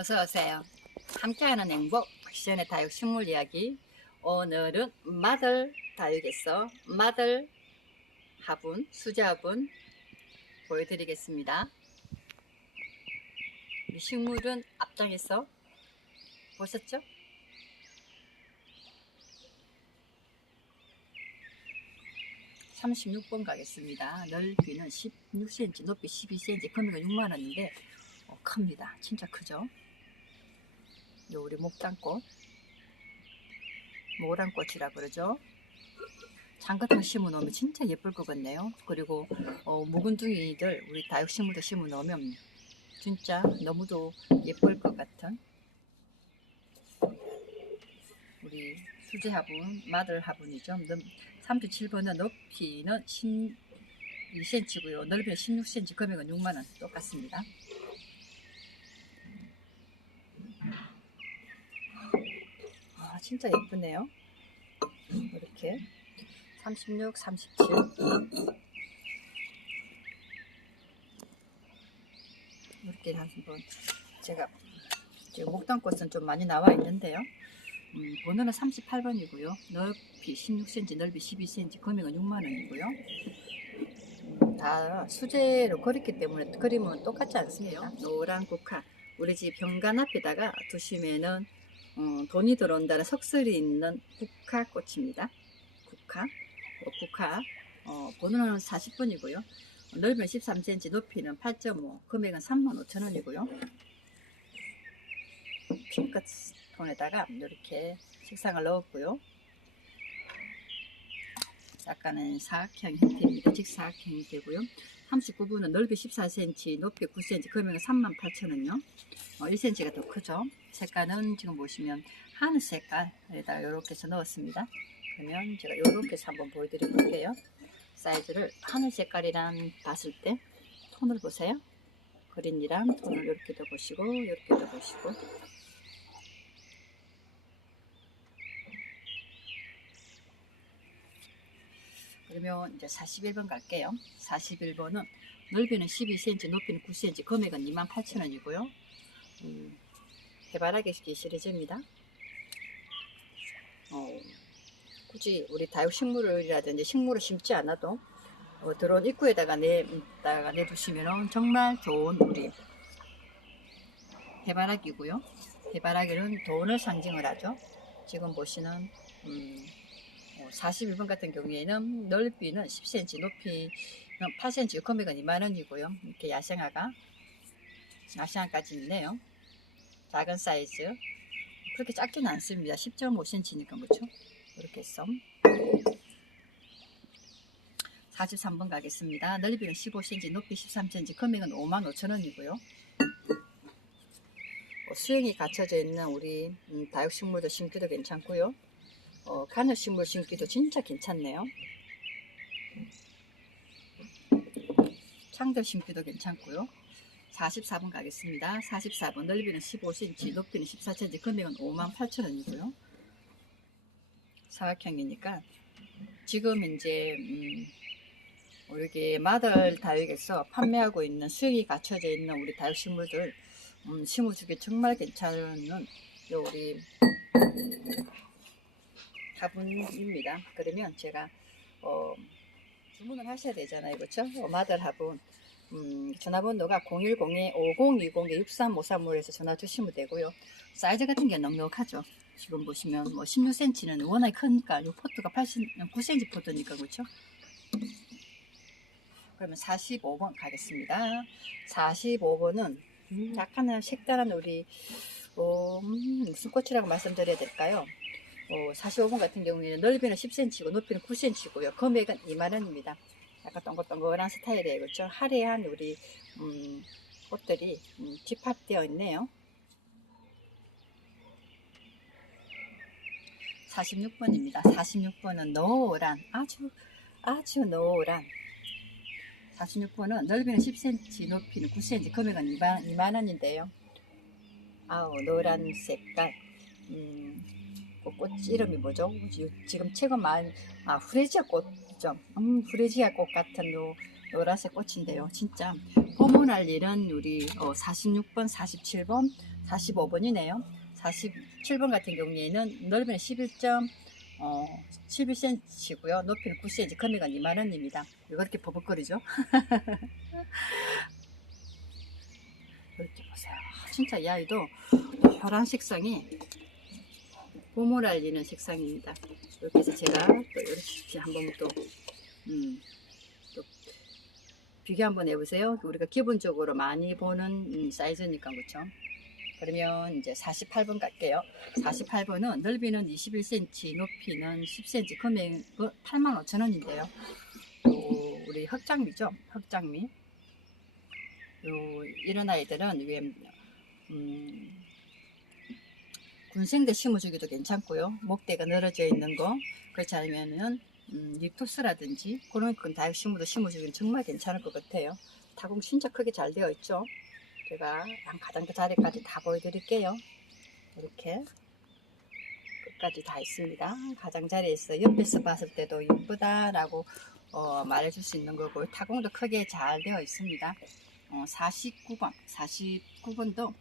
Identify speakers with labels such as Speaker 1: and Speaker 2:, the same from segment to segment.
Speaker 1: 어서 오세요. 함께하는 행복 시연의 다육 식물 이야기. 오늘은 마들 다육에서 마들 화분, 수제 화분 보여드리겠습니다. 이 식물은 앞장에서 보셨죠? (36번) 가겠습니다 넓이는 (16cm) 높이 (12cm) 금액은 (6만원인데) 어, 큽니다 진짜 크죠 요 우리 목단꽃. 모란꽃이라 그러죠. 장같은 심어 놓으면 진짜 예쁠 것 같네요. 그리고 어, 묵은둥이들 우리 다육식물도 심어 놓으면 진짜 너무도 예쁠 것 같은 우리 수제 화분 마들 화분이죠. 37번은 높이는 12cm고요. 넓이는 16cm 금액은 6만원 똑같습니다 아, 진짜 예쁘네요. 이렇게 36, 37 이렇게 한번 제가 지금 목단꽃은 좀 많이 나와 있는데요. 음, 번호는 38번이고요. 넓이 16cm, 넓이 12cm, 금액은 6만원이고요. 음, 다 수제로 그렸기 때문에 그림은 똑같지 않습니다. 노란 국화 우리 집 현관 앞에다가 두시면은 어, 돈이 들어온다는 석슬이 있는 국화꽃입니다. 국화, 어, 국화. 어, 번호는 40분이고요. 넓이는 13cm, 높이는 8.5, 금액은 35,000원이고요. 핑크 톤에다가 이렇게 색상을 넣었고요. 약간은 사각형 형태입니다. 직사각형 형태고요. 39분은 넓이 14cm, 높이 9cm, 금액은 38,000원요. 어, 1cm가 더 크죠. 색깔은 지금 보시면 하늘 색깔에다 이렇게 해서 넣었습니다. 그러면 제가 이렇게 해서 한번 보여드려 볼게요. 사이즈를 하늘 색깔이랑 봤을 때 톤을 보세요. 그린이랑 톤을 이렇게도 보시고 이렇게도 보시고 그러면 이제 41번 갈게요. 41번은 넓이는 12cm, 높이는 9cm, 금액은 28,000원이고요. 음, 해바라기 실어집니다. 어, 굳이 우리 다육식물이라든지 식물을 심지 않아도 어, 들어온 입구에다가 내 다가 내두시면 정말 좋은 우리 해바라기고요. 해바라기는 돈을 상징을 하죠. 지금 보시는 음, 41번 같은 경우에는 넓이는 10cm, 높이는 8cm, 금액은 2만원이고요. 이렇게 야생화가 야생화까지 있네요. 작은 사이즈. 그렇게 작지는 않습니다. 10.5cm니까 그렇죠? 이렇게 해서 43번 가겠습니다. 넓이는 15cm, 높이 13cm, 금액은 55,000원이고요. 어, 수영이 갖춰져 있는 우리 음, 다육식물도 심기도 괜찮고요. 어, 가늘식물 심기도 진짜 괜찮네요. 창들 심기도 괜찮고요. 44번 가겠습니다. 44번 넓이는 15cm, 높이는 14cm, 금액은 58,000원이고요. 사각형이니까 지금 이제 음, 우리 마들 다육에서 판매하고 있는 수익이 갖춰져 있는 우리 다육식물들 음, 심어주기 정말 괜찮은 요 우리 화분입니다. 그러면 제가 어, 주문을 하셔야 되잖아요. 그렇죠? 어, 마들 화분 음, 전화번호가 010-5020-6353으로 해서 전화 주시면 되고요. 사이즈 같은 게 넉넉하죠. 지금 보시면 뭐 16cm는 워낙에 크니까 이 포트가 80, 9cm 포트니까 그렇죠? 그러면 45번 가겠습니다. 45번은 음, 약간은 색다른 우리 어, 음, 무슨 꽃이라고 말씀드려야 될까요? 어, 45번 같은 경우에는 넓이는 10cm고 높이는 9cm고요. 금액은 2만원입니다. 약간 동글동글한 스타일이에요. 그렇죠? 화려한 우리 음, 꽃들이 음, 집합되어 있네요. 46번입니다. 46번은 노란 아주 아주 노란 46번은 넓이는 10cm 높이는 9cm 금액은 2만, 2만원인데요. 아우 노란 색깔 음, 그 꽃 이름이 뭐죠? 지금 최근 많이 아 후레지아 꽃이죠. 음, 후레지아 꽃 같은 요 노란색 꽃인데요. 진짜 포문할 일은 우리 어, 46번, 47번, 45번이네요. 47번 같은 경우에는 넓이는 11. 어, 11cm고요. 높이는 9cm, 금액은 2만 원입니다. 이렇게 버벅거리죠? 이렇게 보세요. 아, 진짜 이 아이도 혈안 색상이 봄을 알리는 색상입니다. 이렇게 해서 제가 또 이렇게 한번 또, 음, 또 비교 한번 해보세요. 우리가 기본적으로 많이 보는 음, 사이즈니까 그렇죠. 그러면 이제 48번 갈게요. 48번은 넓이는 21cm, 높이는 10cm, 금액은 85,000원인데요. 우리 흑장미죠. 흑장미. 요 이런 아이들은 이게 음, 군생대 심어주기도 괜찮고요. 목대가 늘어져 있는 거 그렇지 않으면은 음, 립토스라든지 그런 건 다육 심어도 심어주기는 정말 괜찮을 것 같아요. 타공 진짜 크게 잘 되어 있죠. 제가 한 가장자 자리까지 다 보여드릴게요. 이렇게 끝까지 다 있습니다. 가장자리에서 옆에서 봤을 때도 예쁘다라고 어, 말해줄 수 있는 거고 타공도 크게 잘 되어 있습니다. 어, 49번, 49번도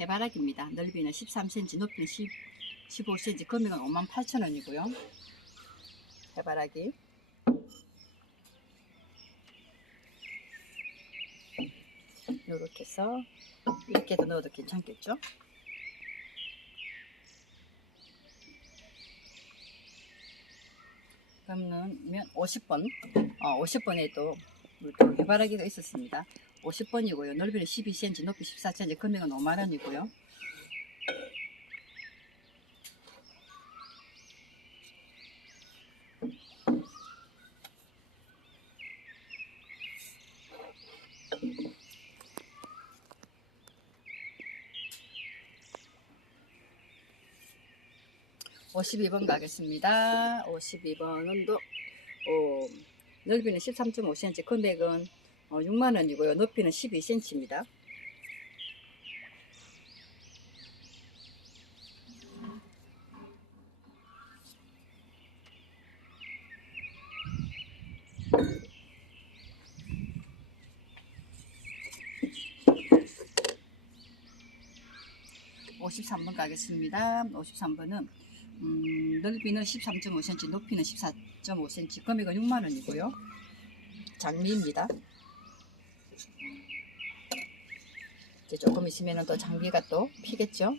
Speaker 1: 해바라기입니다. 넓이는 13cm, 높이는 10, 15cm, 금액은 58,000원이고요. 해바라기. 이렇게 해서 이렇게도 넣어도 괜찮겠죠? 그러면 50번, 어, 50번에도 또 해바라기가 있었습니다. 50번이고요. 넓이는 12cm, 높이 14cm, 금액은 5만원이고요. 오십이 번 가겠습니다. 52번은 또 어, 넓이는 13.5cm, 금액은 어, 6만원이고요. 높이는 12cm입니다. (53번) 가겠습니다 (53번은) 음, 넓이는 13.5cm 높이는 14.5cm 금액은 6만원이고요 장미입니다 이제 조금 있으면 또 장비가 또 피겠죠.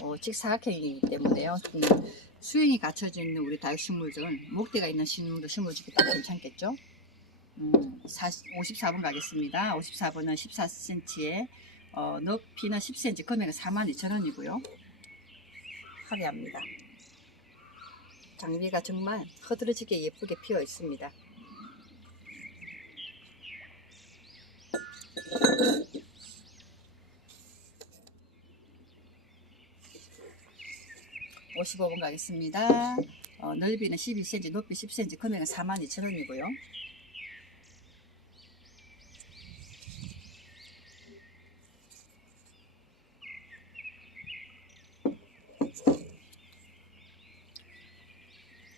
Speaker 1: 어, 직사각형이기 때문에요. 음, 수영이 갖춰져 있는 우리 다육식물들, 목대가 있는 식물도 심어주기 딱 괜찮겠죠. 음, 40, 54번 가겠습니다. 54번은 14cm에 어, 높이는 10cm, 금액은 42,000원이고요. 화려합니다. 장비가 정말 흐드러지게 예쁘게 피어 있습니다. 오십오 번 가겠습니다. 어, 넓이는 12cm, 높이 10cm, 금액은 42,000원이고요.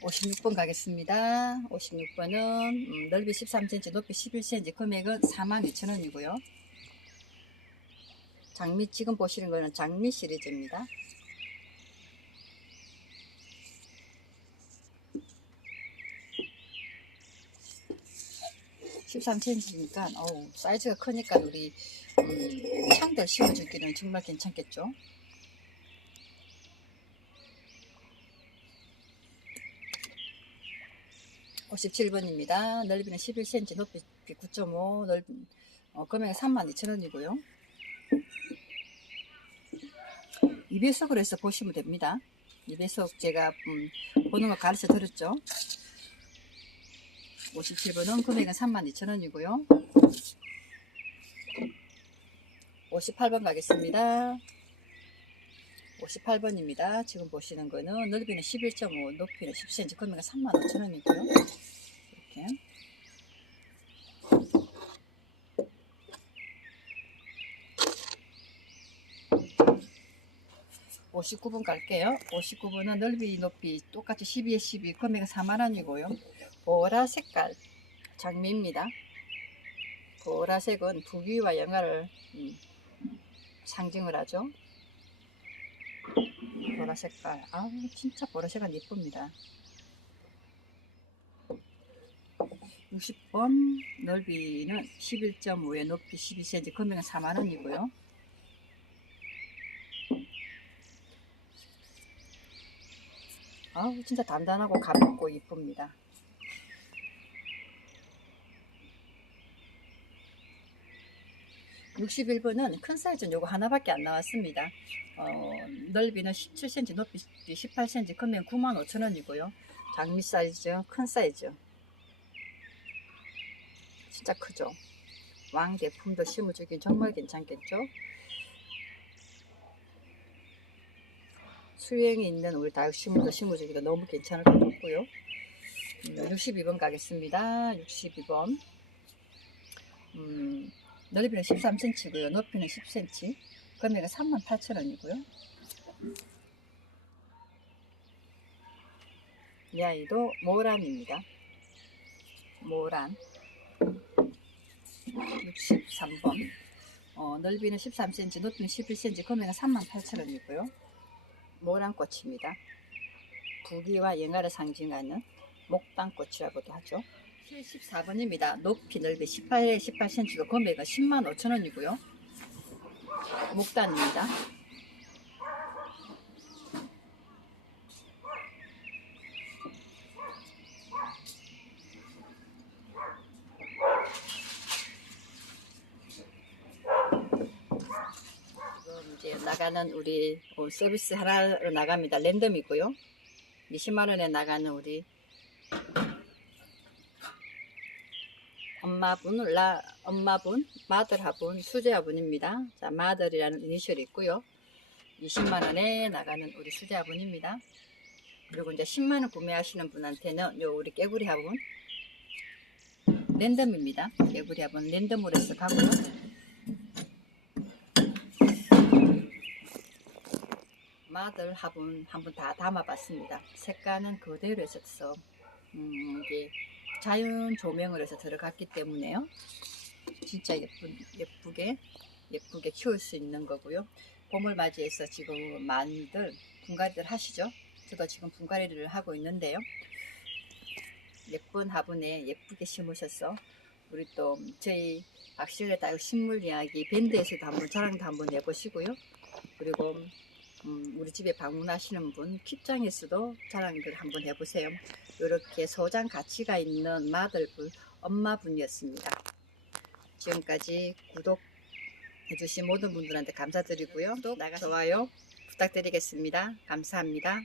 Speaker 1: 오십육 번 가겠습니다. 오십육 번은 음, 넓이 13cm, 높이 11cm, 금액은 42,000원이고요. 장미 지금 보시는 거는 장미 시리즈입니다. 13cm니까 어우, 사이즈가 크니까 우리 음, 창들 심어주기는 정말 괜찮겠죠. (57번입니다) 넓이는 11cm 높이 9.5 넓이 어, 금액은 32,000원이고요. 2배속으로 해서 보시면 됩니다. 2배속 제가 음, 보는 거 가르쳐 드렸죠 57번은 금액은 32,000원이고요. 58번 가겠습니다. 58번입니다. 지금 보시는 거는 넓이는 11.5, 높이는 10cm, 금액은 35,000원이고요. 이렇게. (59번) 갈게요 (59번은) 넓이 높이 똑같이 12에 12 금액은 4만원이고요 보라 색깔 장미입니다. 보라색은 부귀와 영화를 음, 상징을 하죠. 보라 색깔. 아 진짜 보라 색깔 예쁩니다. 60번 넓이는 11.5에 높이 12cm 금액은 4만원이고요. 아우 진짜 단단하고 가볍고 이쁩니다. (61번은) 큰 사이즈는 요거 하나밖에 안 나왔습니다 어, 넓이는 17cm 높이 18cm 금액 95,000원이고요 장미 사이즈 큰 사이즈 진짜 크죠 왕개 품도 심어주긴 정말 괜찮겠죠 수행이 있는 우리 다육식물도 심어주기도 너무 괜찮을 것 같고요. 음, 62번 가겠습니다. 62번. 음, 넓이는 13cm고요. 높이는 10cm. 금액은 38,000원이고요. 이 아이도 모란입니다. 모란. 63번. 어, 넓이는 13cm, 높이는 11cm, 금액은 38,000원이고요. 모란꽃입니다. 부귀와 영화를 상징하는 목단꽃이라고도 하죠. 74번입니다. 높이 넓이 18에 18cm고 금액은 10만 5천 원이고요. 목단입니다. 지금 이제 나가는 우리 어, 서비스 하나로 나갑니다. 랜덤이고요. 20만 원에 나가는 우리 엄마분, 라, 엄마분, 마들하분, 수제화분입니다. 자, 마들이라는 이니셜이 있고요. 20만 원에 나가는 우리 수제화분입니다. 그리고 이제 10만 원 구매하시는 분한테는 요 우리 깨구리 화분 랜덤입니다. 깨구리 화분 랜덤으로 해서 가고요. 마들 화분 한번 다 담아봤습니다. 색깔은 그대로 했었어. 음, 이게 자연 조명을 해서 들어갔기 때문에요. 진짜 예쁜, 예쁘게, 예쁘게 키울 수 있는 거고요. 봄을 맞이해서 지금 많이들 분갈이를 하시죠. 저도 지금 분갈이를 하고 있는데요. 예쁜 화분에 예쁘게 심으셔서 우리 또 저희 박실의 다육 식물 이야기 밴드에서도 한번 자랑도 한번 내보시고요. 그리고 음, 우리 집에 방문하시는 분 kit장에서도 자랑들 한번 해보세요. 이렇게 소장 가치가 있는 마들불 엄마분이었습니다. 지금까지 구독해주신 모든 분들한테 감사드리고요. 또 나가 좋아요 부탁드리겠습니다. 감사합니다.